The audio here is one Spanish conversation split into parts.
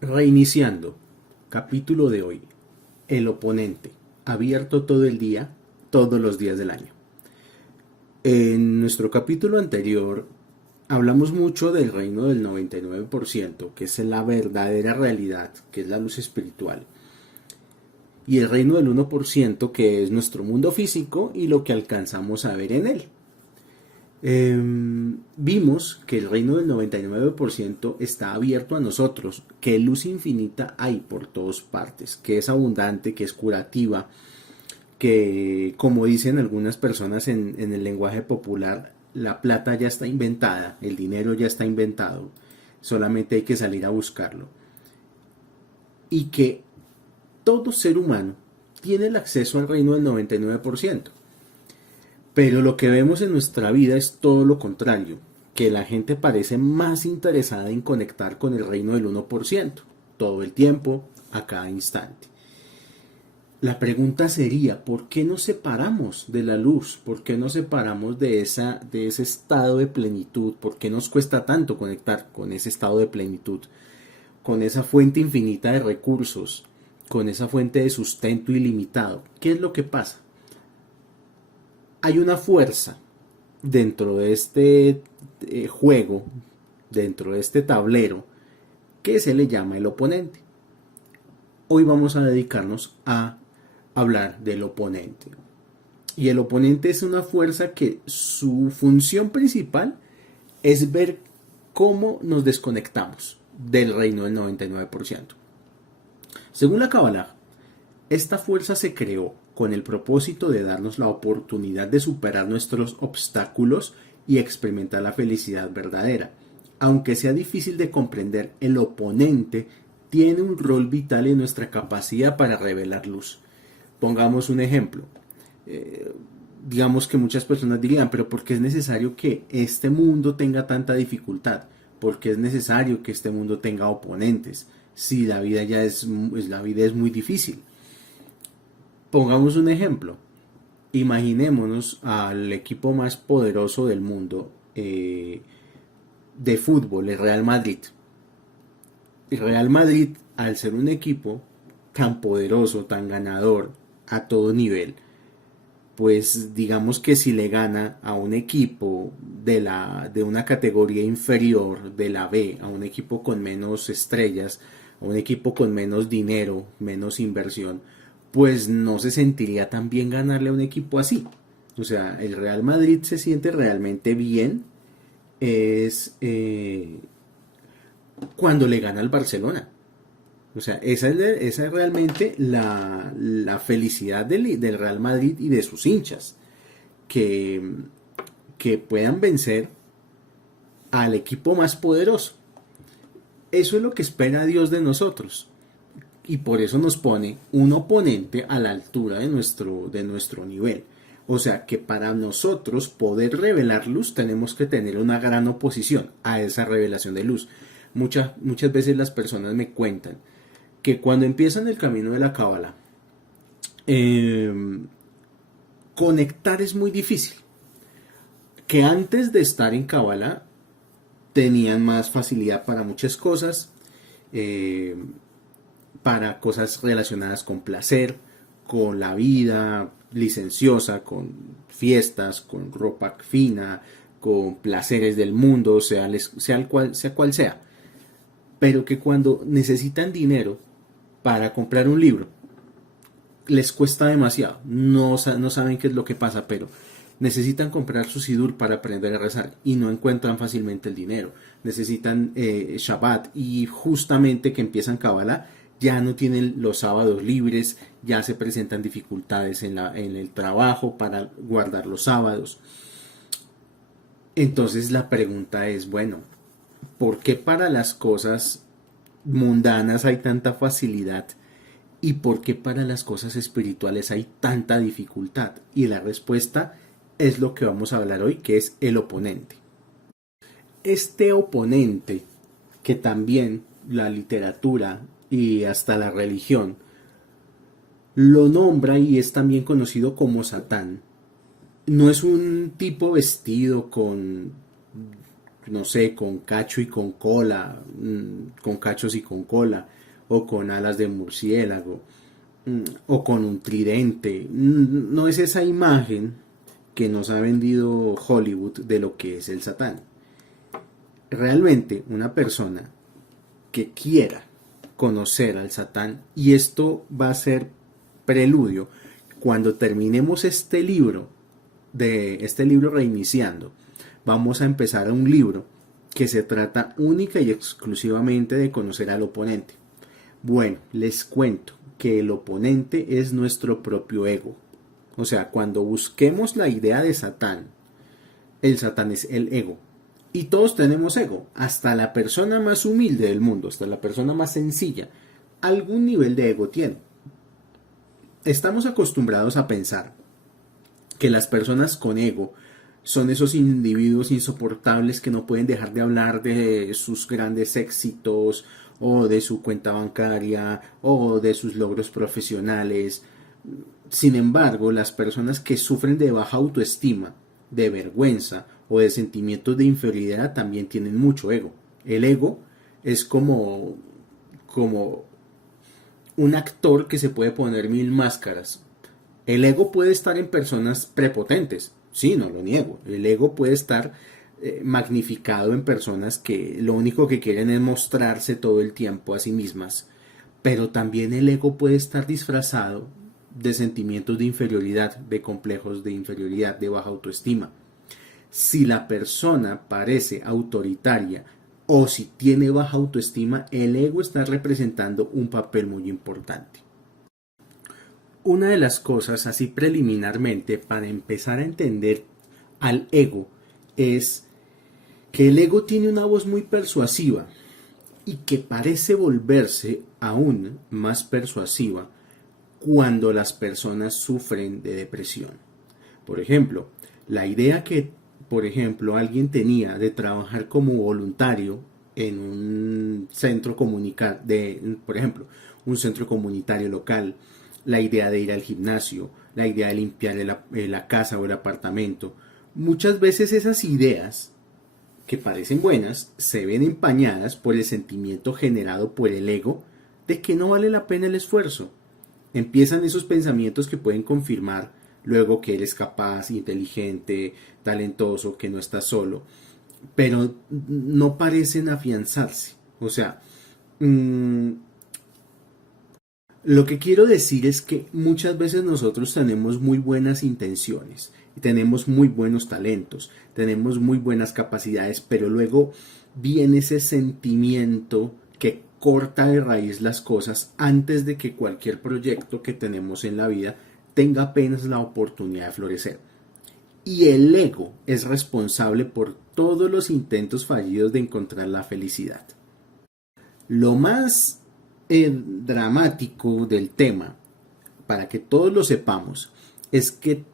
Reiniciando. Capítulo de hoy. El oponente. Abierto todo el día, todos los días del año. En nuestro capítulo anterior hablamos mucho del reino del 99%, que es la verdadera realidad, que es la luz espiritual. Y el reino del 1%, que es nuestro mundo físico y lo que alcanzamos a ver en él. Vimos que el reino del 99% está abierto a nosotros, que luz infinita hay por todas partes, que es abundante, que es curativa, que como dicen algunas personas en el lenguaje popular, la plata ya está inventada, el dinero ya está inventado, solamente hay que salir a buscarlo. Y que todo ser humano tiene el acceso al reino del 99%. Pero lo que vemos en nuestra vida es todo lo contrario, que la gente parece más interesada en conectar con el reino del 1%, todo el tiempo, a cada instante. La pregunta sería, ¿por qué nos separamos de la luz? ¿Por qué nos separamos de ese estado de plenitud? ¿Por qué nos cuesta tanto conectar con ese estado de plenitud? Con esa fuente infinita de recursos, con esa fuente de sustento ilimitado. ¿Qué es lo que pasa? Hay una fuerza dentro de este juego, dentro de este tablero, que se le llama el oponente. Hoy vamos a dedicarnos a hablar del oponente. Y el oponente es una fuerza que su función principal es ver cómo nos desconectamos del reino del 99%. Según la Kabbalah, esta fuerza se creó con el propósito de darnos la oportunidad de superar nuestros obstáculos y experimentar la felicidad verdadera. Aunque sea difícil de comprender, el oponente tiene un rol vital en nuestra capacidad para revelar luz. Pongamos un ejemplo. Digamos que muchas personas dirían, pero ¿por qué es necesario que este mundo tenga tanta dificultad? ¿Por qué es necesario que este mundo tenga oponentes? Si la vida ya la vida es muy difícil. Pongamos un ejemplo. Imaginémonos al equipo más poderoso del mundo de fútbol, el Real Madrid. El Real Madrid, al ser un equipo tan poderoso, tan ganador a todo nivel, pues digamos que si le gana a un equipo de una categoría inferior, de la B, a un equipo con menos estrellas, a un equipo con menos dinero, menos inversión, pues no se sentiría tan bien ganarle a un equipo así. O sea, el Real Madrid se siente realmente bien es cuando le gana al Barcelona. O sea, esa es realmente la felicidad del Real Madrid y de sus hinchas. Que, que puedan vencer al equipo más poderoso. Eso es lo que espera Dios de nosotros. Y por eso nos pone un oponente a la altura de nuestro nivel. O sea que para nosotros poder revelar luz tenemos que tener una gran oposición a esa revelación de luz. Muchas veces las personas me cuentan que cuando empiezan el camino de la cábala, eh, conectar es muy difícil. Que antes de estar en cábala tenían más facilidad para muchas cosas, eh, para cosas relacionadas con placer, con la vida licenciosa, con fiestas, con ropa fina, con placeres del mundo, sea cual sea. Pero que cuando necesitan dinero para comprar un libro, les cuesta demasiado. No saben qué es lo que pasa, pero necesitan comprar su sidur para aprender a rezar y no encuentran fácilmente el dinero. Necesitan Shabbat y justamente que empiezan Kabbalah ya no tienen los sábados libres, ya se presentan dificultades en el trabajo para guardar los sábados. Entonces la pregunta es, bueno, ¿por qué para las cosas mundanas hay tanta facilidad y por qué para las cosas espirituales hay tanta dificultad? Y la respuesta es lo que vamos a hablar hoy, que es el oponente. Este oponente, que también la literatura y hasta la religión lo nombra y es también conocido como Satán, no es un tipo vestido con no sé, con cacho y con cola, con cachos y con cola, o con alas de murciélago, o con un tridente. No es esa imagen que nos ha vendido Hollywood de lo que es el Satán. Realmente una persona que quiera conocer al Satán, y esto va a ser preludio cuando terminemos este libro reiniciando, vamos a empezar a un libro que se trata única y exclusivamente de conocer al oponente. Bueno, les cuento que el oponente es nuestro propio ego. O sea, cuando busquemos la idea de Satán, el Satán es el ego. Y todos tenemos ego, hasta la persona más humilde del mundo, hasta la persona más sencilla, algún nivel de ego tiene. Estamos acostumbrados a pensar que las personas con ego son esos individuos insoportables que no pueden dejar de hablar de sus grandes éxitos o de su cuenta bancaria o de sus logros profesionales. Sin embargo, las personas que sufren de baja autoestima, de vergüenza o de sentimientos de inferioridad también tienen mucho ego. El ego es como un actor que se puede poner mil máscaras. El ego puede estar en personas prepotentes, sí, no lo niego. El ego puede estar magnificado en personas que lo único que quieren es mostrarse todo el tiempo a sí mismas. Pero también el ego puede estar disfrazado de sentimientos de inferioridad, de complejos de inferioridad, de baja autoestima. Si la persona parece autoritaria o si tiene baja autoestima, el ego está representando un papel muy importante. Una de las cosas así preliminarmente para empezar a entender al ego es que el ego tiene una voz muy persuasiva y que parece volverse aún más persuasiva cuando las personas sufren de depresión. Por ejemplo, la idea que, por ejemplo, alguien tenía de trabajar como voluntario en un centro por ejemplo, un centro comunitario local, la idea de ir al gimnasio, la idea de limpiar la casa o el apartamento. Muchas veces esas ideas que parecen buenas se ven empañadas por el sentimiento generado por el ego de que no vale la pena el esfuerzo. Empiezan esos pensamientos que pueden confirmar luego que eres capaz, inteligente, talentoso, que no estás solo, pero no parecen afianzarse. O sea, lo que quiero decir es que muchas veces nosotros tenemos muy buenas intenciones, tenemos muy buenos talentos, tenemos muy buenas capacidades, pero luego viene ese sentimiento que corta de raíz las cosas antes de que cualquier proyecto que tenemos en la vida tenga apenas la oportunidad de florecer. Y el ego es responsable por todos los intentos fallidos de encontrar la felicidad. Lo más dramático del tema, para que todos lo sepamos, es que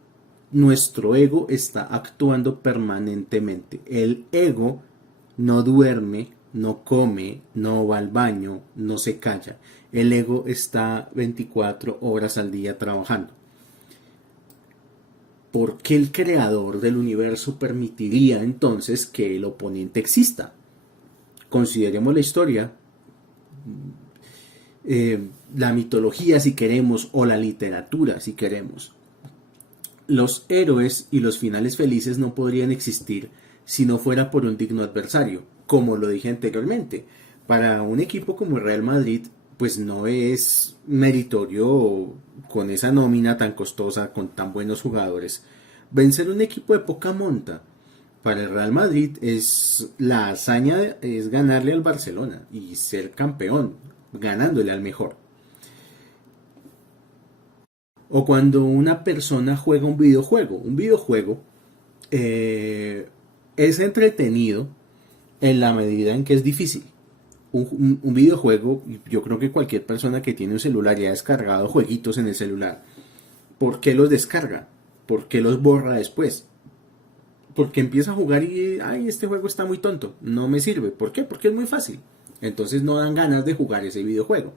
nuestro ego está actuando permanentemente. El ego no duerme, no come, no va al baño, no se calla. El ego está 24 horas al día trabajando. ¿Por qué el creador del universo permitiría entonces que el oponente exista? Consideremos la historia, la mitología si queremos, o la literatura si queremos. Los héroes y los finales felices no podrían existir si no fuera por un digno adversario, como lo dije anteriormente. Para un equipo como el Real Madrid, pues no es meritorio, con esa nómina tan costosa, con tan buenos jugadores, vencer un equipo de poca monta. Para el Real Madrid la hazaña es ganarle al Barcelona y ser campeón, ganándole al mejor. O cuando una persona juega un videojuego es entretenido en la medida en que es difícil. Un videojuego, yo creo que cualquier persona que tiene un celular y ha descargado jueguitos en el celular, ¿por qué los descarga? ¿Por qué los borra después? Porque empieza a jugar y ay, este juego está muy tonto, no me sirve. ¿Por qué? Porque es muy fácil. Entonces no dan ganas de jugar ese videojuego.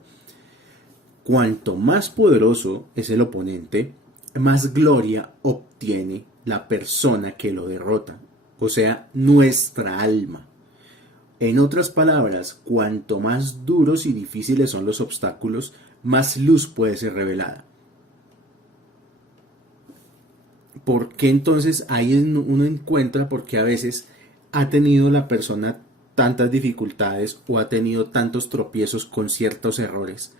Cuanto más poderoso es el oponente, más gloria obtiene la persona que lo derrota, o sea, nuestra alma. En otras palabras, cuanto más duros y difíciles son los obstáculos, más luz puede ser revelada. ¿Por qué entonces ahí uno encuentra por qué a veces ha tenido la persona tantas dificultades o ha tenido tantos tropiezos con ciertos errores?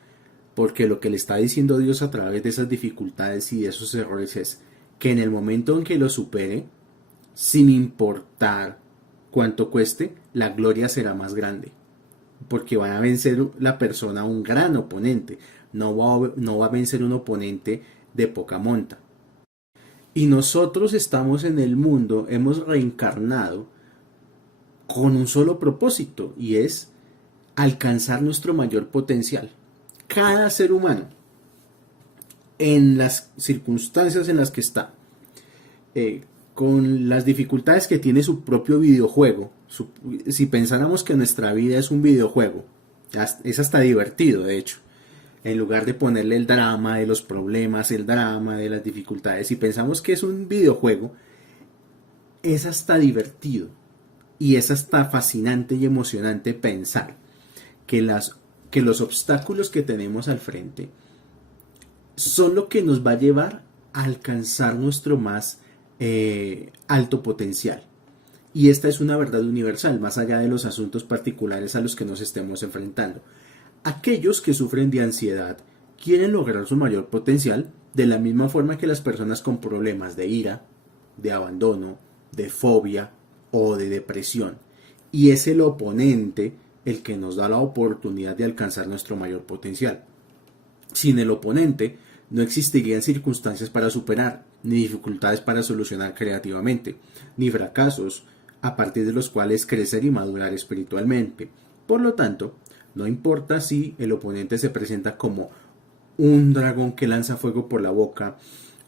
Porque lo que le está diciendo Dios a través de esas dificultades y de esos errores es que en el momento en que lo supere, sin importar cuánto cueste, la gloria será más grande. Porque va a vencer la persona un gran oponente, no va a vencer un oponente de poca monta. Y nosotros estamos en el mundo, hemos reencarnado con un solo propósito y es alcanzar nuestro mayor potencial. Cada ser humano, en las circunstancias en las que está, con las dificultades que tiene su propio videojuego, si pensáramos que nuestra vida es un videojuego, es hasta divertido de hecho, en lugar de ponerle el drama de los problemas, el drama de las dificultades, si pensamos que es un videojuego, es hasta divertido y es hasta fascinante y emocionante pensar que los obstáculos que tenemos al frente son lo que nos va a llevar a alcanzar nuestro más alto potencial. Y esta es una verdad universal, más allá de los asuntos particulares a los que nos estemos enfrentando. Aquellos que sufren de ansiedad quieren lograr su mayor potencial de la misma forma que las personas con problemas de ira, de abandono, de fobia o de depresión. Y es el oponente el que nos da la oportunidad de alcanzar nuestro mayor potencial. Sin el oponente, no existirían circunstancias para superar, ni dificultades para solucionar creativamente, ni fracasos a partir de los cuales crecer y madurar espiritualmente. Por lo tanto, no importa si el oponente se presenta como un dragón que lanza fuego por la boca,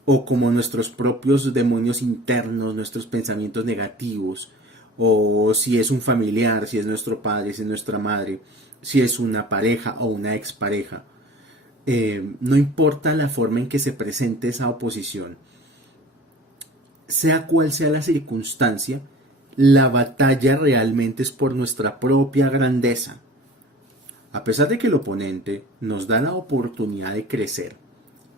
o como nuestros propios demonios internos, nuestros pensamientos negativos, o si es un familiar, si es nuestro padre, si es nuestra madre, si es una pareja o una expareja. No importa la forma en que se presente esa oposición, sea cual sea la circunstancia, la batalla realmente es por nuestra propia grandeza. A pesar de que el oponente nos da la oportunidad de crecer,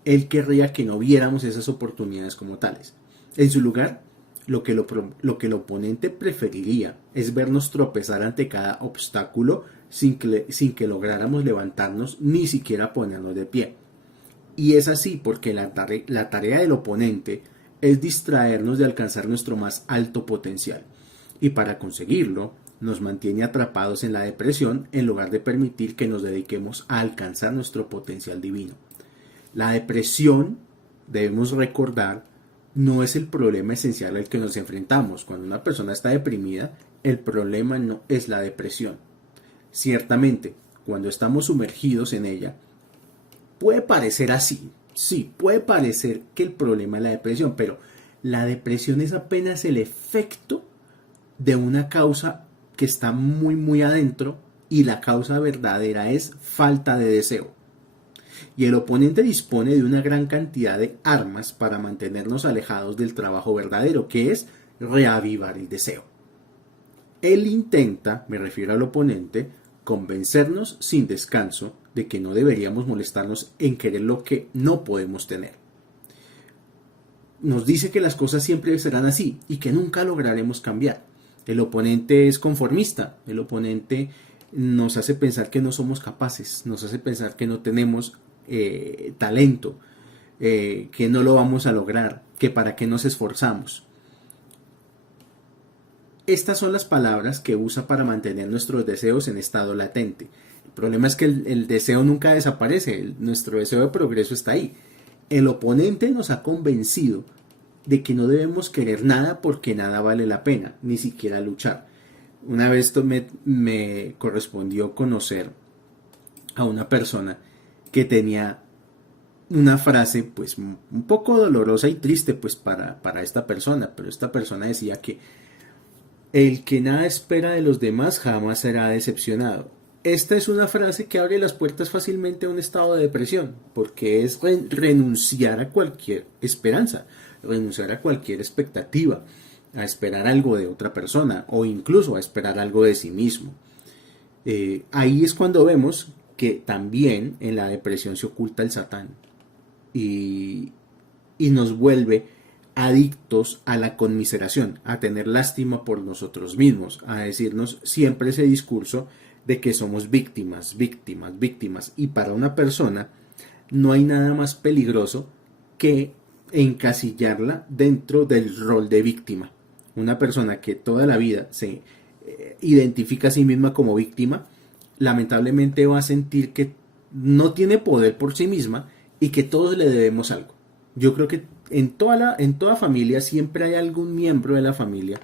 él querría que no viéramos esas oportunidades como tales. En su lugar, lo que el oponente preferiría es vernos tropezar ante cada obstáculo sin que lográramos levantarnos ni siquiera ponernos de pie. Y es así porque la tarea del oponente es distraernos de alcanzar nuestro más alto potencial. Y para conseguirlo, nos mantiene atrapados en la depresión en lugar de permitir que nos dediquemos a alcanzar nuestro potencial divino. La depresión, debemos recordar, no es el problema esencial al que nos enfrentamos. Cuando una persona está deprimida, el problema no es la depresión. Ciertamente, cuando estamos sumergidos en ella, puede parecer así. Sí, puede parecer que el problema es la depresión, pero la depresión es apenas el efecto de una causa que está muy muy adentro y la causa verdadera es falta de deseo. Y el oponente dispone de una gran cantidad de armas para mantenernos alejados del trabajo verdadero, que es reavivar el deseo. Él intenta, me refiero al oponente, convencernos sin descanso de que no deberíamos molestarnos en querer lo que no podemos tener. Nos dice que las cosas siempre serán así y que nunca lograremos cambiar. El oponente es conformista, el oponente nos hace pensar que no somos capaces, nos hace pensar que no tenemos talento, que no lo vamos a lograr, que para qué nos esforzamos. Estas son las palabras que usa para mantener nuestros deseos en estado latente. El problema es que el deseo nunca desaparece, nuestro deseo de progreso está ahí. El oponente nos ha convencido de que no debemos querer nada porque nada vale la pena, ni siquiera luchar. Una vez me correspondió conocer a una persona que tenía una frase pues un poco dolorosa y triste pues para esta persona, pero esta persona decía que el que nada espera de los demás jamás será decepcionado. Esta es una frase que abre las puertas fácilmente a un estado de depresión, porque es renunciar a cualquier esperanza, renunciar a cualquier expectativa. a esperar algo de otra persona o incluso a esperar algo de sí mismo. Ahí es cuando vemos que también en la depresión se oculta el Satán y, y nos vuelve adictos a la conmiseración, a tener lástima por nosotros mismos, a decirnos siempre ese discurso de que somos víctimas, víctimas, víctimas. Y para una persona no hay nada más peligroso que encasillarla dentro del rol de víctima. Una persona que toda la vida se identifica a sí misma como víctima, lamentablemente va a sentir que no tiene poder por sí misma y que todos le debemos algo. Yo creo que en toda familia siempre hay algún miembro de la familia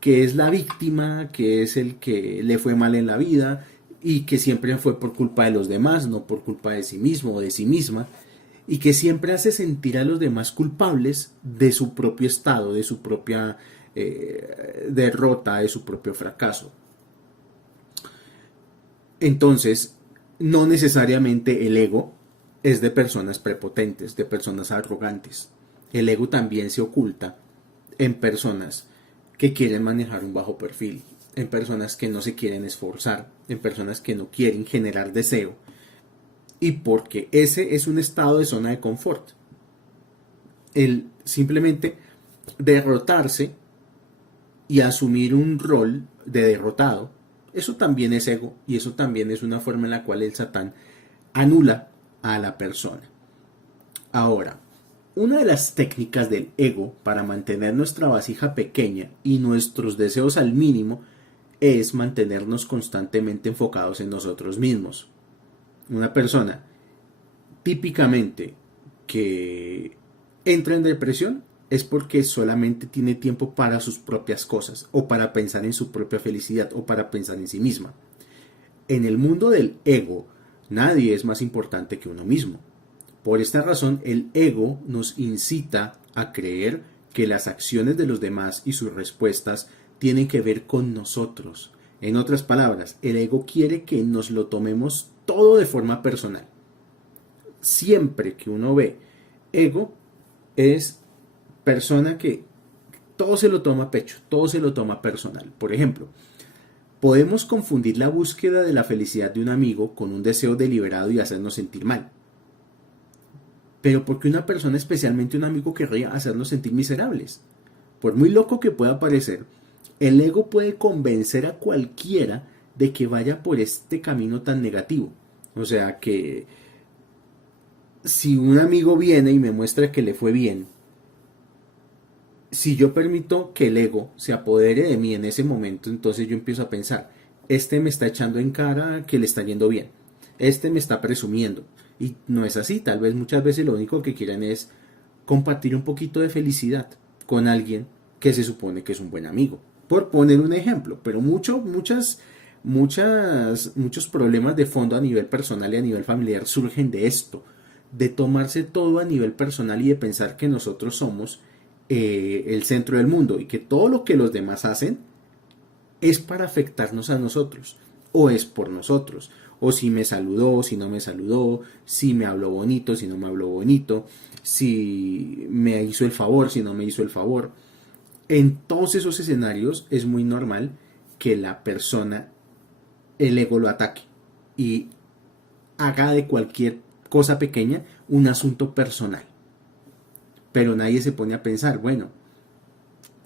que es la víctima, que es el que le fue mal en la vida y que siempre fue por culpa de los demás, no por culpa de sí mismo o de sí misma, y que siempre hace sentir a los demás culpables de su propio estado, de su propia derrota, de su propio fracaso. Entonces, no necesariamente el ego es de personas prepotentes, de personas arrogantes. El ego también se oculta en personas que quieren manejar un bajo perfil, en personas que no se quieren esforzar, en personas que no quieren generar deseo, y porque ese es un estado de zona de confort. El simplemente derrotarse y asumir un rol de derrotado, eso también es ego y eso también es una forma en la cual el Satán anula a la persona. Ahora, una de las técnicas del ego para mantener nuestra vasija pequeña y nuestros deseos al mínimo es mantenernos constantemente enfocados en nosotros mismos. Una persona típicamente que entra en depresión es porque solamente tiene tiempo para sus propias cosas o para pensar en su propia felicidad o para pensar en sí misma. En el mundo del ego, nadie es más importante que uno mismo. Por esta razón, el ego nos incita a creer que las acciones de los demás y sus respuestas tienen que ver con nosotros. En otras palabras, el ego quiere que nos lo tomemos todo de forma personal. Siempre que uno ve ego, es persona que todo se lo toma a pecho, todo se lo toma personal. Por ejemplo, podemos confundir la búsqueda de la felicidad de un amigo con un deseo deliberado y hacernos sentir mal. Pero porque una persona, especialmente un amigo, querría hacernos sentir miserables. Por muy loco que pueda parecer, el ego puede convencer a cualquiera de que vaya por este camino tan negativo. O sea que si un amigo viene y me muestra que le fue bien, si yo permito que el ego se apodere de mí en ese momento, entonces yo empiezo a pensar, este me está echando en cara que le está yendo bien, este me está presumiendo. Y no es así, tal vez muchas veces lo único que quieren es compartir un poquito de felicidad con alguien que se supone que es un buen amigo. Por poner un ejemplo, pero muchos problemas de fondo a nivel personal y a nivel familiar surgen de esto, de tomarse todo a nivel personal y de pensar que nosotros somos el centro del mundo y que todo lo que los demás hacen es para afectarnos a nosotros o es por nosotros, o si me saludó, si no me saludó, si me habló bonito, si no me habló bonito, si me hizo el favor, si no me hizo el favor. En todos esos escenarios es muy normal que la persona, el ego lo ataque y haga de cualquier cosa pequeña un asunto personal. Pero nadie se pone a pensar, bueno,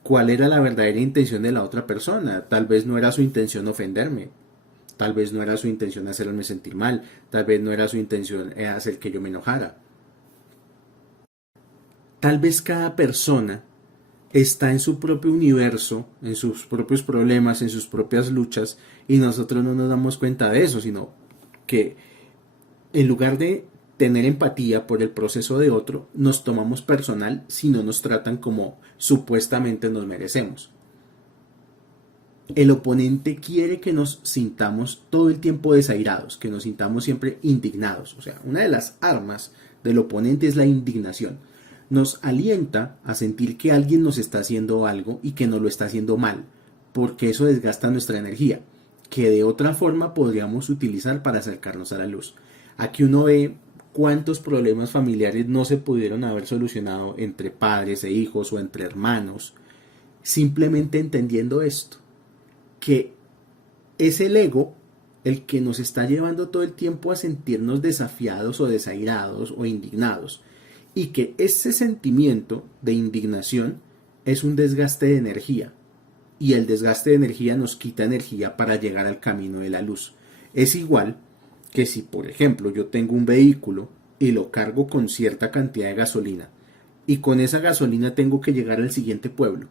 ¿cuál era la verdadera intención de la otra persona? Tal vez no era su intención ofenderme, tal vez no era su intención hacerme sentir mal, tal vez no era su intención hacer que yo me enojara. Tal vez cada persona está en su propio universo, en sus propios problemas, en sus propias luchas, y nosotros no nos damos cuenta de eso, sino que en lugar de tener empatía por el proceso de otro, nos tomamos personal si no nos tratan como supuestamente nos merecemos. El oponente quiere que nos sintamos todo el tiempo desairados, que nos sintamos siempre indignados. O sea, una de las armas del oponente es la indignación. Nos alienta a sentir que alguien nos está haciendo algo y que nos lo está haciendo mal, porque eso desgasta nuestra energía, que de otra forma podríamos utilizar para acercarnos a la luz. Aquí uno ve cuántos problemas familiares no se pudieron haber solucionado entre padres e hijos o entre hermanos, Simplemente entendiendo esto, que es el ego el que nos está llevando todo el tiempo a sentirnos desafiados o desairados o indignados, y que ese sentimiento de indignación es un desgaste de energía, y el desgaste de energía nos quita energía para llegar al camino de la luz. Es igual que si, por ejemplo, yo tengo un vehículo y lo cargo con cierta cantidad de gasolina, y con esa gasolina tengo que llegar al siguiente pueblo,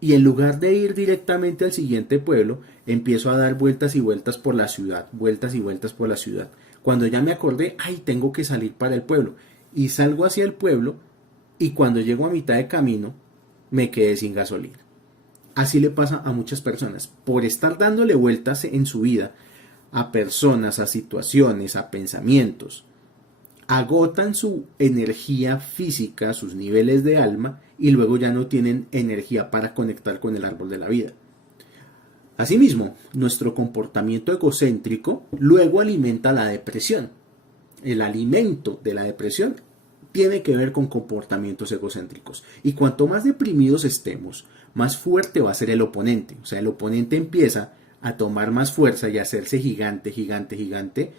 y en lugar de ir directamente al siguiente pueblo, empiezo a dar vueltas y vueltas por la ciudad, vueltas y vueltas por la ciudad. Cuando ya me acordé, ay, tengo que salir para el pueblo. Y salgo hacia el pueblo, y cuando llego a mitad de camino, me quedé sin gasolina. Así le pasa a muchas personas. Por estar dándole vueltas en su vida a personas, a situaciones, a pensamientos, agotan su energía física, sus niveles de alma, y luego ya no tienen energía para conectar con el árbol de la vida. Asimismo, nuestro comportamiento egocéntrico luego alimenta la depresión. El alimento de la depresión tiene que ver con comportamientos egocéntricos. Y cuanto más deprimidos estemos, más fuerte va a ser el oponente. O sea, el oponente empieza a tomar más fuerza y a hacerse gigante, gigante, gigante,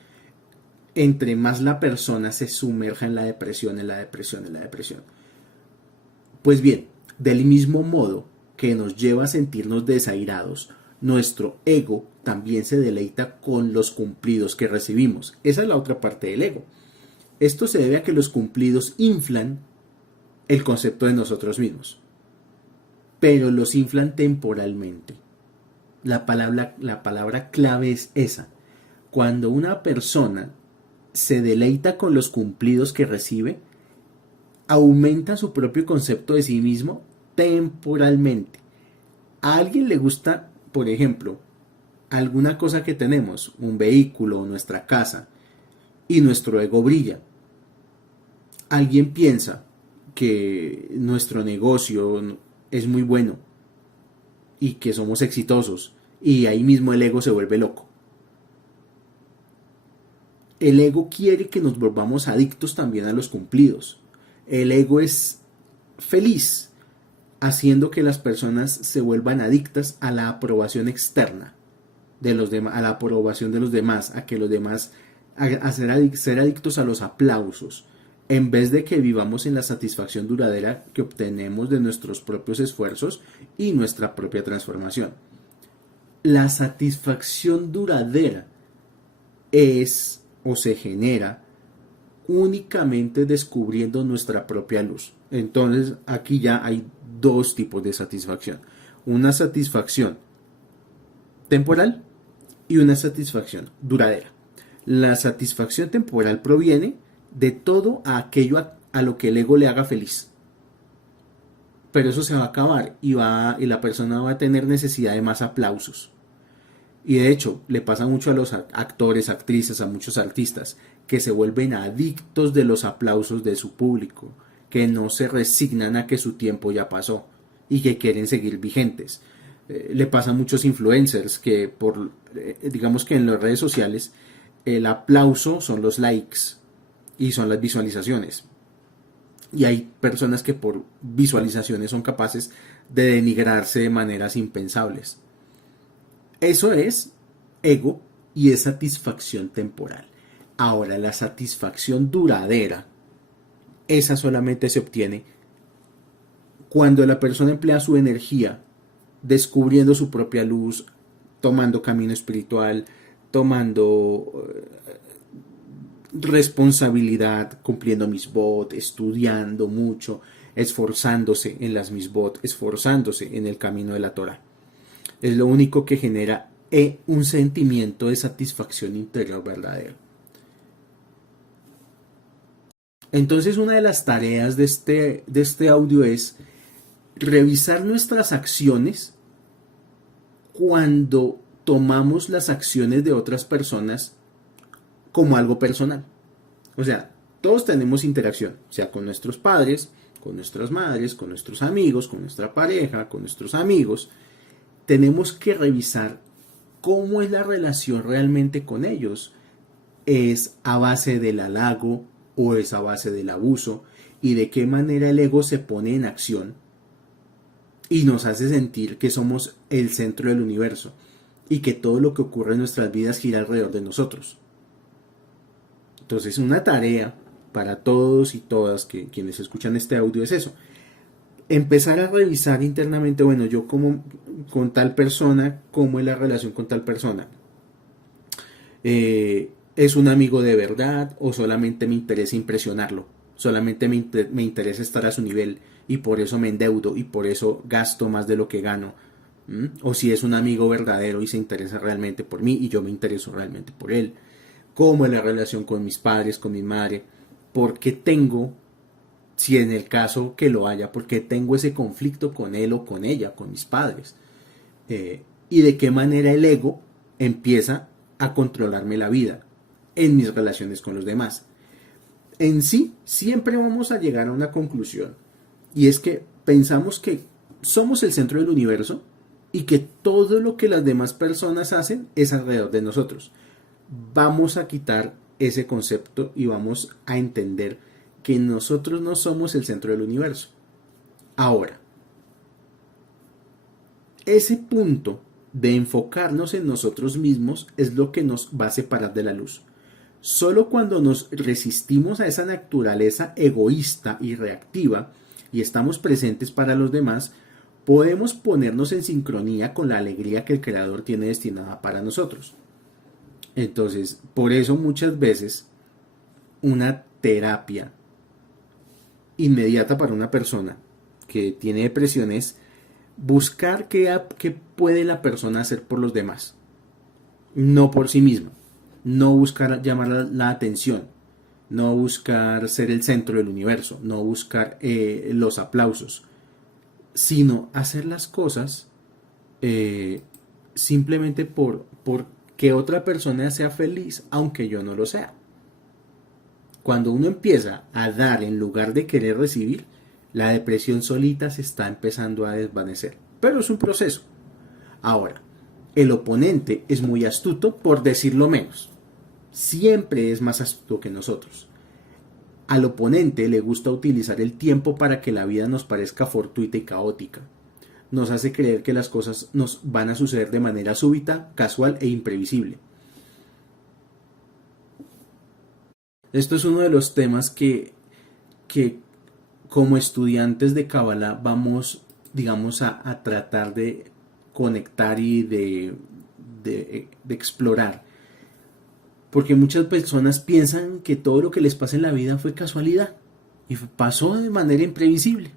entre más la persona se sumerja en la depresión, en la depresión, en la depresión. Pues bien, del mismo modo que nos lleva a sentirnos desairados, nuestro ego también se deleita con los cumplidos que recibimos. Esa es la otra parte del ego. Esto se debe a que los cumplidos inflan el concepto de nosotros mismos, pero los inflan temporalmente. La palabra clave es esa. Cuando una persona se deleita con los cumplidos que recibe, aumenta su propio concepto de sí mismo temporalmente. A alguien le gusta, por ejemplo, alguna cosa que tenemos, un vehículo o nuestra casa, y nuestro ego brilla. Alguien piensa que nuestro negocio es muy bueno y que somos exitosos, y ahí mismo el ego se vuelve loco. El ego quiere que nos volvamos adictos también a los cumplidos. El ego es feliz haciendo que las personas se vuelvan adictas a la aprobación externa de los demás, a la aprobación de los demás, a que los demás, a ser adictos a los aplausos, en vez de que vivamos en la satisfacción duradera que obtenemos de nuestros propios esfuerzos y nuestra propia transformación. La satisfacción duradera es o se genera únicamente descubriendo nuestra propia luz. Entonces aquí ya hay dos tipos de satisfacción: una satisfacción temporal y una satisfacción duradera. La satisfacción temporal proviene de todo aquello a lo que el ego le haga feliz, pero eso se va a acabar y la persona va a tener necesidad de más aplausos. Y de hecho, le pasa mucho a los actores, actrices, a muchos artistas, que se vuelven adictos de los aplausos de su público, que no se resignan a que su tiempo ya pasó y que quieren seguir vigentes. Le pasa a muchos influencers que digamos que en las redes sociales el aplauso son los likes y son las visualizaciones. Y hay personas que por visualizaciones son capaces de denigrarse de maneras impensables. Eso es ego y es satisfacción temporal. Ahora, la satisfacción duradera, esa solamente se obtiene cuando la persona emplea su energía descubriendo su propia luz, tomando camino espiritual, tomando responsabilidad, cumpliendo misbot, estudiando mucho, esforzándose en las misbot, esforzándose en el camino de la Torah. Es lo único que genera un sentimiento de satisfacción interior verdadero. Entonces, una de las tareas de este audio es revisar nuestras acciones cuando tomamos las acciones de otras personas como algo personal. O sea, todos tenemos interacción, sea con nuestros padres, con nuestras madres, con nuestros amigos, con nuestra pareja, con nuestros amigos. Tenemos que revisar cómo es la relación realmente con ellos. ¿Es a base del halago o es a base del abuso? ¿Y de qué manera el ego se pone en acción y nos hace sentir que somos el centro del universo y que todo lo que ocurre en nuestras vidas gira alrededor de nosotros. Entonces, una tarea para todos y todas quienes escuchan este audio es eso: empezar a revisar internamente, bueno, yo como con tal persona, cómo es la relación con tal persona. ¿Es un amigo de verdad o solamente me interesa impresionarlo? Solamente me interesa estar a su nivel y por eso me endeudo y por eso gasto más de lo que gano. O si es un amigo verdadero y se interesa realmente por mí y yo me intereso realmente por él. ¿Cómo es la relación con mis padres, con mi madre? ¿Por qué tengo, si en el caso que lo haya, por qué tengo ese conflicto con él o con ella, con mis padres? Y de qué manera el ego empieza a controlarme la vida en mis relaciones con los demás. En sí, siempre vamos a llegar a una conclusión, y es que pensamos que somos el centro del universo y que todo lo que las demás personas hacen es alrededor de nosotros. Vamos a quitar ese concepto y vamos a entender que nosotros no somos el centro del universo. Ahora, ese punto de enfocarnos en nosotros mismos es lo que nos va a separar de la luz. Solo cuando nos resistimos a esa naturaleza egoísta y reactiva y estamos presentes para los demás, podemos ponernos en sincronía con la alegría que el Creador tiene destinada para nosotros. Entonces, por eso muchas veces una terapia inmediata para una persona que tiene depresión es buscar qué puede la persona hacer por los demás, no por sí misma. No buscar llamar la atención, no buscar ser el centro del universo, no buscar los aplausos, sino hacer las cosas simplemente por que otra persona sea feliz, aunque yo no lo sea. Cuando uno empieza a dar en lugar de querer recibir, la depresión solita se está empezando a desvanecer. Pero es un proceso. Ahora, el oponente es muy astuto, por decirlo menos. Siempre es más astuto que nosotros. Al oponente le gusta utilizar el tiempo para que la vida nos parezca fortuita y caótica. Nos hace creer que las cosas nos van a suceder de manera súbita, casual e imprevisible. Esto es uno de los temas que como estudiantes de Kabbalah vamos, digamos, a tratar de conectar y de explorar. Porque muchas personas piensan que todo lo que les pasa en la vida fue casualidad y pasó de manera imprevisible.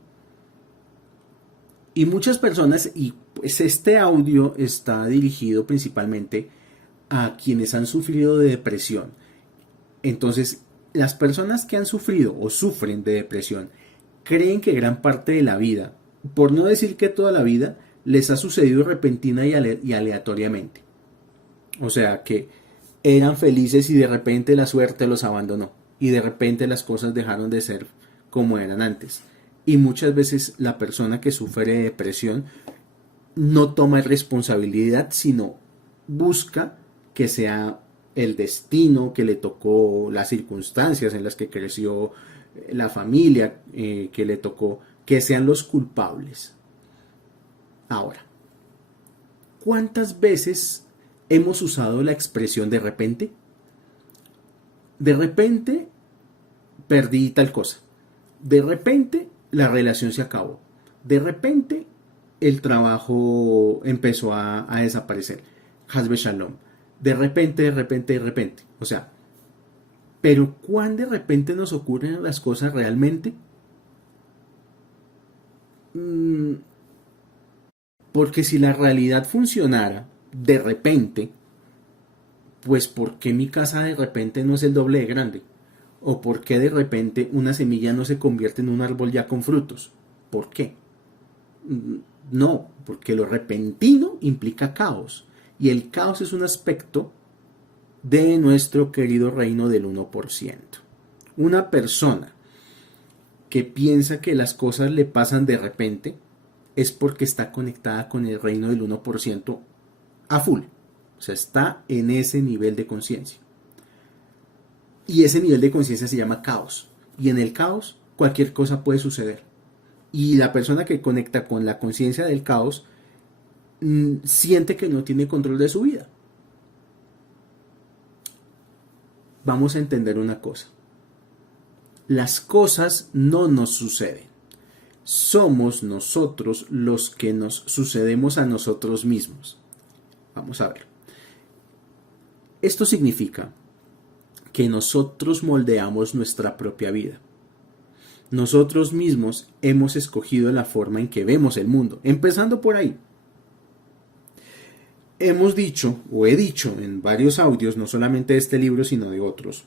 Y muchas personas, y pues este audio está dirigido principalmente a quienes han sufrido de depresión. Entonces, las personas que han sufrido o sufren de depresión creen que gran parte de la vida, por no decir que toda la vida, les ha sucedido repentina y aleatoriamente. O sea que eran felices y de repente la suerte los abandonó y de repente las cosas dejaron de ser como eran antes. Y muchas veces la persona que sufre de depresión no toma responsabilidad, sino busca que sea el destino que le tocó, las circunstancias en las que creció, la familia que le tocó, que sean los culpables. Ahora, ¿cuántas veces hemos usado la expresión de repente? De repente perdí tal cosa. De repente la relación se acabó. De repente el trabajo empezó a desaparecer. Hasbe Shalom. De repente. O sea, pero ¿cuán de repente nos ocurren las cosas realmente? Porque si la realidad funcionara de repente, pues ¿por qué mi casa de repente no es el doble de grande? ¿O por qué de repente una semilla no se convierte en un árbol ya con frutos? ¿Por qué? No, porque lo repentino implica caos. Y el caos es un aspecto de nuestro querido reino del 1%. Una persona que piensa que las cosas le pasan de repente es porque está conectada con el reino del 1% a full. O sea, está en ese nivel de conciencia. Y ese nivel de conciencia se llama caos. Y en el caos cualquier cosa puede suceder. Y la persona que conecta con la conciencia del caos siente que no tiene control de su vida. Vamos a entender una cosa. Las cosas no nos suceden. Somos nosotros los que nos sucedemos a nosotros mismos. Vamos a ver. Esto significa que nosotros moldeamos nuestra propia vida. Nosotros mismos hemos escogido la forma en que vemos el mundo, empezando por ahí. Hemos dicho, o he dicho en varios audios, no solamente de este libro, sino de otros,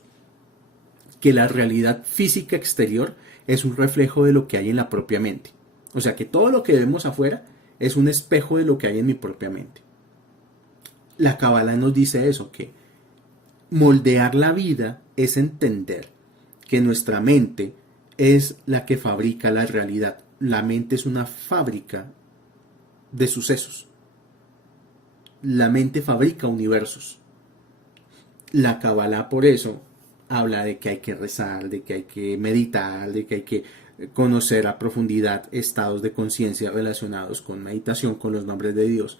que la realidad física exterior es un reflejo de lo que hay en la propia mente. O sea que todo lo que vemos afuera es un espejo de lo que hay en mi propia mente. La Cábala nos dice eso, que moldear la vida es entender que nuestra mente es la que fabrica la realidad. La mente es una fábrica de sucesos. La mente fabrica universos. La Cábala por eso habla de que hay que rezar, de que hay que meditar, de que hay que conocer a profundidad estados de conciencia relacionados con meditación, con los nombres de Dios.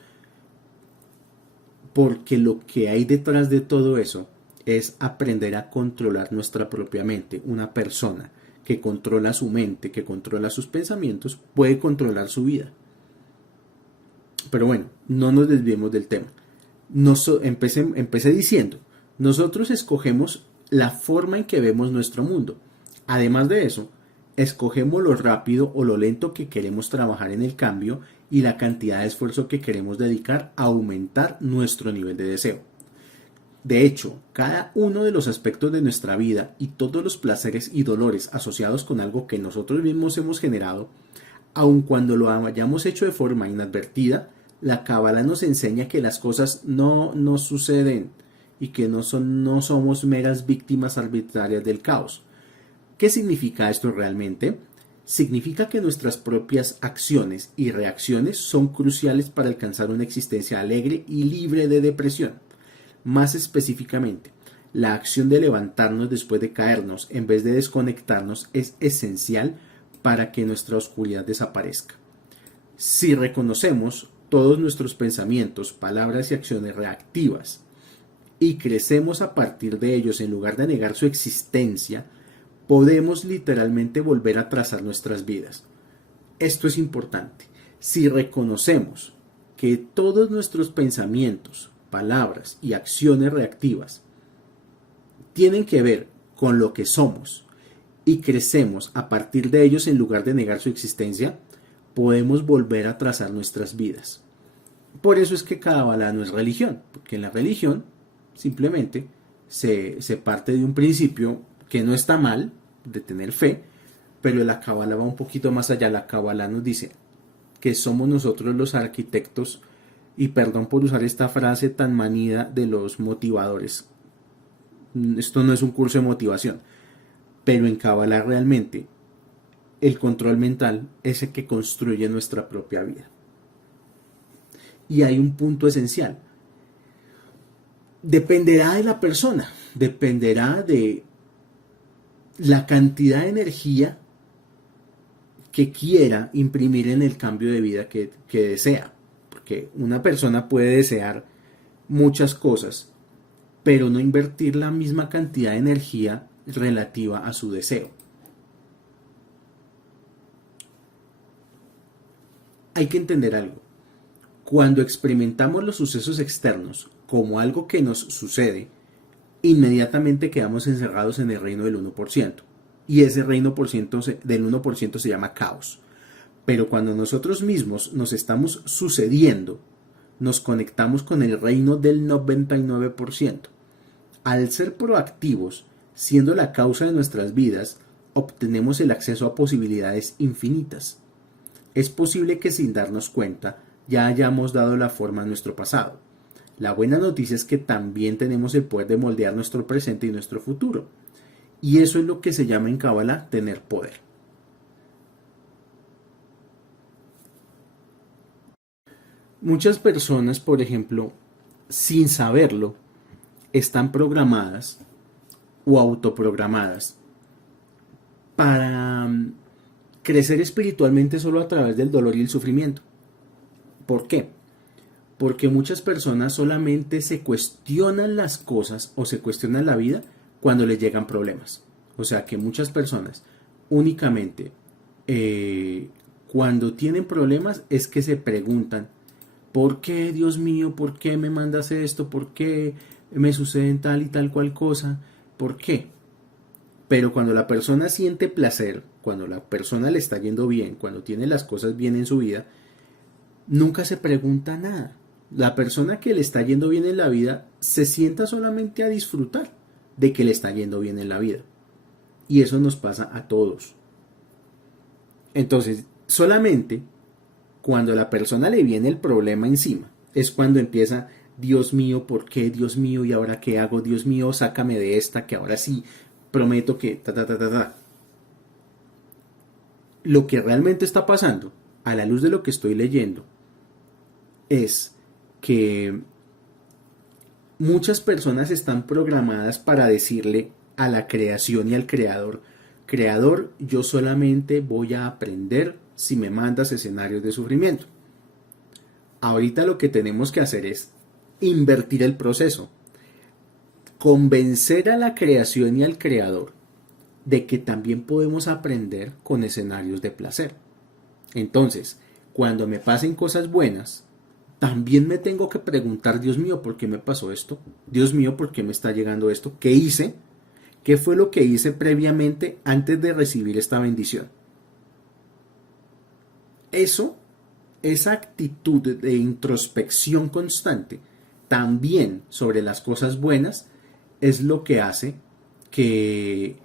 Porque lo que hay detrás de todo eso es aprender a controlar nuestra propia mente. Una persona que controla su mente, que controla sus pensamientos, puede controlar su vida. Pero bueno, no nos desviemos del tema. Empecé diciendo, nosotros escogemos la forma en que vemos nuestro mundo. Además de eso, escogemos lo rápido o lo lento que queremos trabajar en el cambio y la cantidad de esfuerzo que queremos dedicar a aumentar nuestro nivel de deseo. De hecho, cada uno de los aspectos de nuestra vida y todos los placeres y dolores asociados con algo que nosotros mismos hemos generado, aun cuando lo hayamos hecho de forma inadvertida, la Cábala nos enseña que las cosas no nos suceden y que no somos meras víctimas arbitrarias del caos. ¿Qué significa esto realmente? Significa que nuestras propias acciones y reacciones son cruciales para alcanzar una existencia alegre y libre de depresión. Más específicamente, la acción de levantarnos después de caernos en vez de desconectarnos es esencial para que nuestra oscuridad desaparezca. Si reconocemos todos nuestros pensamientos, palabras y acciones reactivas y crecemos a partir de ellos en lugar de negar su existencia, podemos literalmente volver a trazar nuestras vidas. Esto es importante. Si reconocemos que todos nuestros pensamientos, palabras y acciones reactivas tienen que ver con lo que somos y crecemos a partir de ellos en lugar de negar su existencia, podemos volver a trazar nuestras vidas. Por eso es que Cábala no es religión, porque en la religión simplemente se parte de un principio que no está mal, de tener fe, pero la Cábala va un poquito más allá. La Cábala nos dice que somos nosotros los arquitectos, y perdón por usar esta frase tan manida, de los motivadores. Esto no es un curso de motivación, pero en Cábala realmente el control mental es el que construye nuestra propia vida. Y hay un punto esencial. Dependerá de la persona, dependerá de la cantidad de energía que quiera imprimir en el cambio de vida que desea. Porque una persona puede desear muchas cosas, pero no invertir la misma cantidad de energía relativa a su deseo. Hay que entender algo. Cuando experimentamos los sucesos externos como algo que nos sucede, inmediatamente quedamos encerrados en el reino del 1%. Y ese reino del 1% se llama caos. Pero cuando nosotros mismos nos estamos sucediendo, nos conectamos con el reino del 99%. Al ser proactivos, siendo la causa de nuestras vidas, obtenemos el acceso a posibilidades infinitas. Es posible que sin darnos cuenta ya hayamos dado la forma a nuestro pasado. La buena noticia es que también tenemos el poder de moldear nuestro presente y nuestro futuro. Y eso es lo que se llama en Cábala tener poder. Muchas personas, por ejemplo, sin saberlo, están programadas o autoprogramadas para crecer espiritualmente solo a través del dolor y el sufrimiento. ¿Por qué? Porque muchas personas solamente se cuestionan las cosas o se cuestionan la vida cuando les llegan problemas. O sea que muchas personas únicamente cuando tienen problemas es que se preguntan, ¿por qué, Dios mío? ¿Por qué me mandas esto? ¿Por qué me suceden tal y tal cual cosa? ¿Por qué? Pero cuando la persona siente placer, cuando la persona le está yendo bien, cuando tiene las cosas bien en su vida, nunca se pregunta nada. La persona que le está yendo bien en la vida se sienta solamente a disfrutar de que le está yendo bien en la vida. Y eso nos pasa a todos. Entonces, solamente cuando a la persona le viene el problema encima, es cuando empieza, Dios mío, ¿por qué? Dios mío, ¿y ahora qué hago? Dios mío, sácame de esta, que ahora sí prometo que Lo que realmente está pasando, a la luz de lo que estoy leyendo, es que muchas personas están programadas para decirle a la creación y al creador, creador, yo solamente voy a aprender si me mandas escenarios de sufrimiento. Ahorita lo que tenemos que hacer es invertir el proceso, convencer a la creación y al creador de que también podemos aprender con escenarios de placer. Entonces, cuando me pasen cosas buenas, también me tengo que preguntar, Dios mío, ¿por qué me pasó esto? Dios mío, ¿por qué me está llegando esto? ¿Qué hice? ¿Qué fue lo que hice previamente antes de recibir esta bendición? Esa actitud de introspección constante, también sobre las cosas buenas, es lo que hace que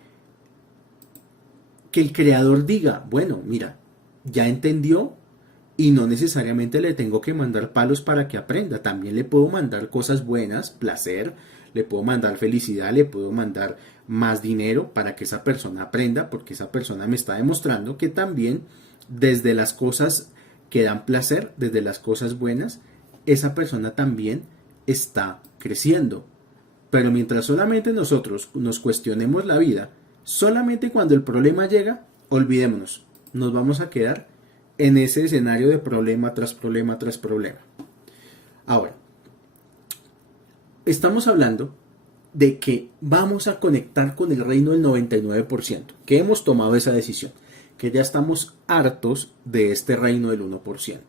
el creador diga, bueno, mira, ya entendió y no necesariamente le tengo que mandar palos para que aprenda, también le puedo mandar cosas buenas, placer, le puedo mandar felicidad, le puedo mandar más dinero para que esa persona aprenda, porque esa persona me está demostrando que también desde las cosas que dan placer, desde las cosas buenas, esa persona también está creciendo. Pero mientras solamente nosotros nos cuestionemos la vida, solamente cuando el problema llega, olvidémonos, nos vamos a quedar en ese escenario de problema tras problema tras problema. Ahora, estamos hablando de que vamos a conectar con el reino del 99%, que hemos tomado esa decisión, que ya estamos hartos de este reino del 1%.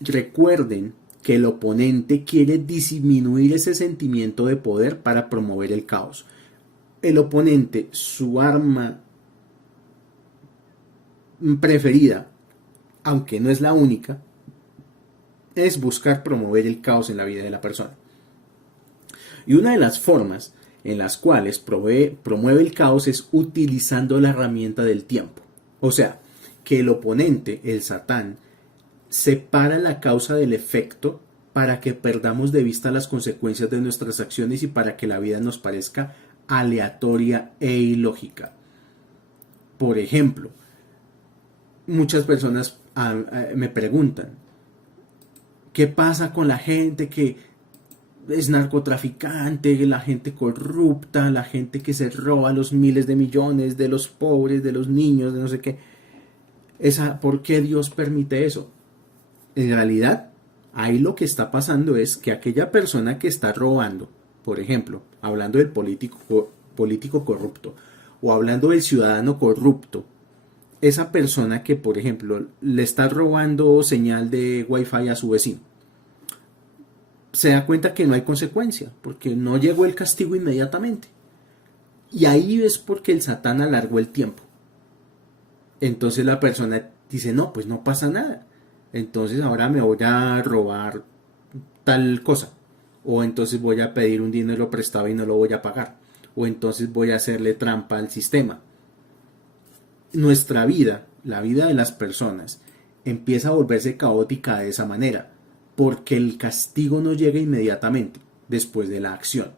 Recuerden que el oponente quiere disminuir ese sentimiento de poder para promover el caos. El oponente, su arma preferida, aunque no es la única, es buscar promover el caos en la vida de la persona. Y una de las formas en las cuales promueve el caos es utilizando la herramienta del tiempo. O sea, que el oponente, el Satán, separa la causa del efecto para que perdamos de vista las consecuencias de nuestras acciones y para que la vida nos parezca aleatoria e ilógica. Por ejemplo, muchas personas me preguntan, ¿qué pasa con la gente que es narcotraficante, la gente corrupta, la gente que se roba los miles de millones de los pobres, de los niños, de no sé qué? ¿Por qué Dios permite eso? En realidad, ahí lo que está pasando es que aquella persona que está robando, por ejemplo, hablando del político corrupto o hablando del ciudadano corrupto, esa persona que, por ejemplo, le está robando señal de Wi-Fi a su vecino, se da cuenta que no hay consecuencia, porque no llegó el castigo inmediatamente. Y ahí es porque el Satán alargó el tiempo. Entonces la persona dice, no, pues no pasa nada. Entonces ahora me voy a robar tal cosa. O entonces voy a pedir un dinero prestado y no lo voy a pagar. O entonces voy a hacerle trampa al sistema. Nuestra vida, la vida de las personas, empieza a volverse caótica de esa manera, porque el castigo no llega inmediatamente después de la acción,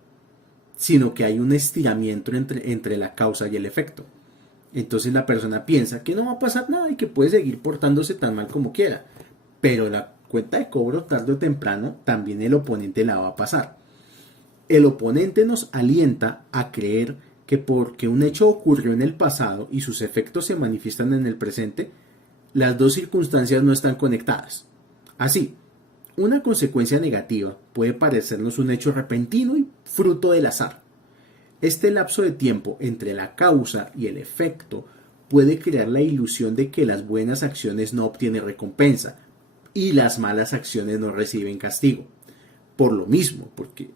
sino que hay un estiramiento entre la causa y el efecto. Entonces la persona piensa que no va a pasar nada y que puede seguir portándose tan mal como quiera, pero la cuenta de cobro tarde o temprano también el oponente la va a pasar. El oponente nos alienta a creer que porque un hecho ocurrió en el pasado y sus efectos se manifiestan en el presente, las dos circunstancias no están conectadas. Así, una consecuencia negativa puede parecernos un hecho repentino y fruto del azar. Este lapso de tiempo entre la causa y el efecto puede crear la ilusión de que las buenas acciones no obtienen recompensa y las malas acciones no reciben castigo. Por lo mismo, porque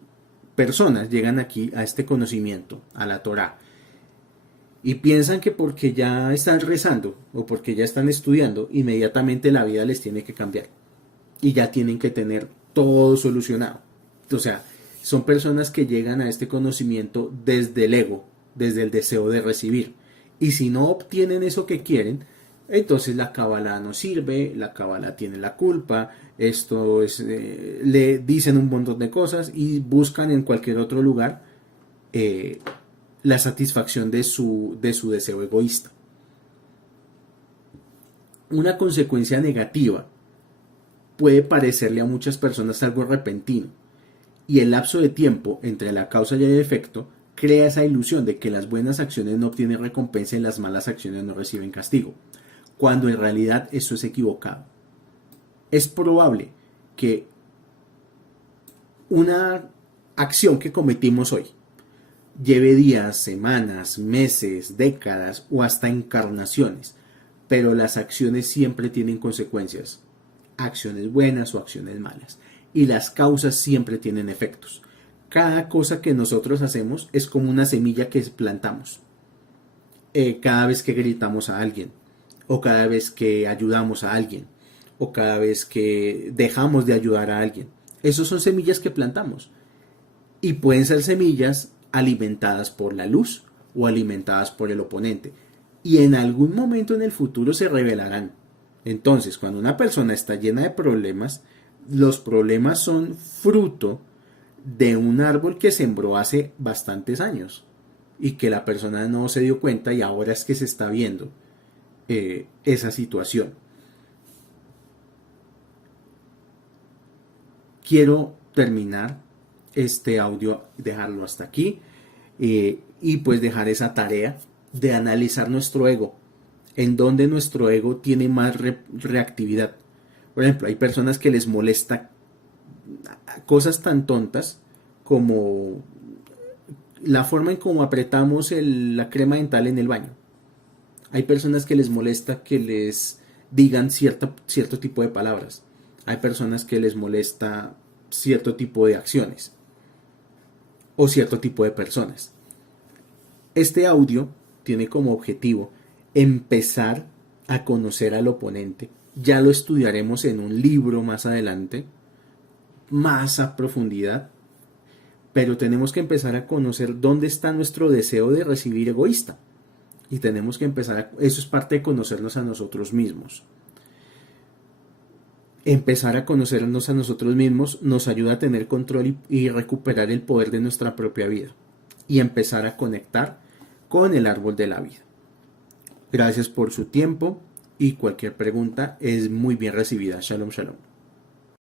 personas llegan aquí a este conocimiento, a la Torá, y piensan que porque ya están rezando o porque ya están estudiando, inmediatamente la vida les tiene que cambiar y ya tienen que tener todo solucionado. O sea, son personas que llegan a este conocimiento desde el ego, desde el deseo de recibir. Y si no obtienen eso que quieren, entonces la cábala no sirve, la cábala tiene la culpa, esto es, le dicen un montón de cosas y buscan en cualquier otro lugar la satisfacción de su deseo egoísta. Una consecuencia negativa puede parecerle a muchas personas algo repentino, y el lapso de tiempo entre la causa y el efecto crea esa ilusión de que las buenas acciones no obtienen recompensa y las malas acciones no reciben castigo, cuando en realidad eso es equivocado. Es probable que una acción que cometimos hoy lleve días, semanas, meses, décadas o hasta encarnaciones, pero las acciones siempre tienen consecuencias, acciones buenas o acciones malas, y las causas siempre tienen efectos. Cada cosa que nosotros hacemos es como una semilla que plantamos. Cada vez que gritamos a alguien, o cada vez que ayudamos a alguien, o cada vez que dejamos de ayudar a alguien, esos son semillas que plantamos. Y pueden ser semillas alimentadas por la luz o alimentadas por el oponente. Y en algún momento en el futuro se revelarán. Entonces, cuando una persona está llena de problemas, los problemas son fruto de un árbol que sembró hace bastantes años y que la persona no se dio cuenta y ahora es que se está viendo esa situación. Quiero terminar este audio, dejarlo hasta aquí y pues dejar esa tarea de analizar nuestro ego, en donde nuestro ego tiene más reactividad. Por ejemplo, hay personas que les molesta cosas tan tontas como la forma en cómo apretamos la crema dental en el baño. Hay personas que les molesta que les digan cierto tipo de palabras. Hay personas que les molesta cierto tipo de acciones o cierto tipo de personas. Este audio tiene como objetivo empezar a conocer al oponente. Ya lo estudiaremos en un libro más adelante, más a profundidad, pero tenemos que empezar a conocer dónde está nuestro deseo de recibir egoísta. Y tenemos que empezar eso es parte de conocernos a nosotros mismos. Empezar a conocernos a nosotros mismos nos ayuda a tener control y recuperar el poder de nuestra propia vida. Y empezar a conectar con el árbol de la vida. Gracias por su tiempo y cualquier pregunta es muy bien recibida. Shalom, shalom.